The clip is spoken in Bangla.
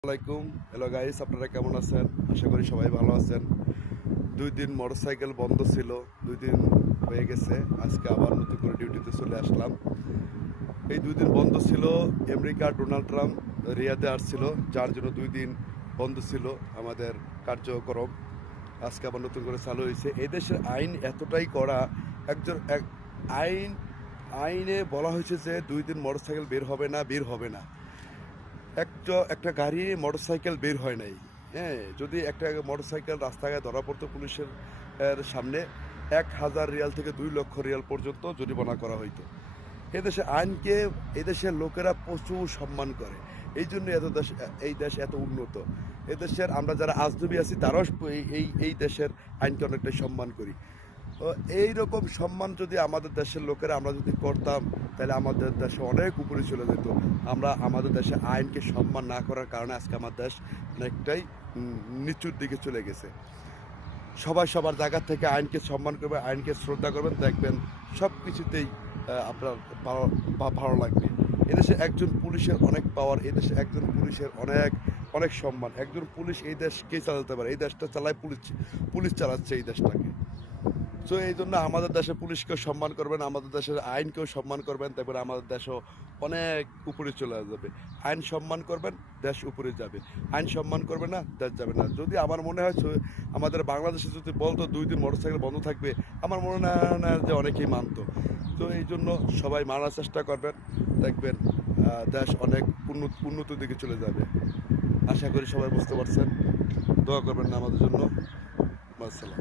আসসালামাইকুম। হ্যালো গাইস, আপনারা কেমন আছেন? আশা করি সবাই ভালো আছেন। 2 দিন মোটরসাইকেল বন্ধ ছিল, 2 দিন হয়ে গেছে। আজকে আবার নতুন করে ডিউটিতে চলে আসলাম। এই 2 দিন বন্ধ ছিল, আমেরিকার ডোনাল্ড ট্রাম্প রিয়াদে আসছিল, যার জন্য 2 দিন বন্ধ ছিল আমাদের কার্যক্রম। আজকে আবার নতুন করে চালু হয়েছে। এই দেশের আইন এতটাই কড়া, এক আইন আইনে বলা হয়েছে যে 2 দিন মোটরসাইকেল বের হবে না। একটা গাড়ি মোটরসাইকেল বের হয় নাই। হ্যাঁ, যদি একটা মোটরসাইকেল রাস্তায় ধরা পড়তো পুলিশের সামনে 1,000 রিয়াল থেকে 2 লক্ষ রিয়াল পর্যন্ত জরিমানা করা হইতো। এদেশে আইনকে এদেশের লোকেরা প্রচুর সম্মান করে। এই জন্য এই দেশ এত উন্নত। এদেশের আমরা যারা আজনবী আছি তারাও এই দেশের আইনকে অনেকটাই সম্মান করি। তো এইরকম সম্মান যদি আমাদের দেশের লোকেরা আমরা যদি করতাম, তাহলে আমাদের দেশে অনেক উপরে চলে যেত। আমরা আমাদের দেশে আইনকে সম্মান না করার কারণে আজকে আমার দেশ অনেকটাই নিচুর দিকে চলে গেছে। সবাই সবার জায়গা থেকে আইনকে সম্মান করবে, আইনকে শ্রদ্ধা করবেন, দেখবেন সব কিছুতেই আপনার ভালো লাগবে। এদেশে একজন পুলিশের অনেক পাওয়ার, এদেশে একজন পুলিশের অনেক অনেক সম্মান। একজন পুলিশ এই দেশকে চালাতে পারে, এই দেশটা চালায় পুলিশ। পুলিশ চালাচ্ছে এই দেশটাকে। সো এই জন্য আমাদের দেশের পুলিশকেও সম্মান করবেন, আমাদের দেশের আইনকেও সম্মান করবেন, তারপরে আমাদের দেশও অনেক উপরে চলে যাবে। আইন সম্মান করবেন, দেশ উপরে যাবে। আইন সম্মান করবে না, দেশ যাবে না। যদি আমার মনে হয় আমাদের বাংলাদেশে যদি বলতো 2 দিন মোটরসাইকেল বন্ধ থাকবে, আমার মনে হয় না যে অনেকেই মানতো। তো এই জন্য সবাই মানার চেষ্টা করবেন, দেখবেন দেশ অনেক উন্নতির দিকে চলে যাবে। আশা করি সবাই বুঝতে পারছেন। দোয়া করবেন না আমাদের জন্য। আসসালাম।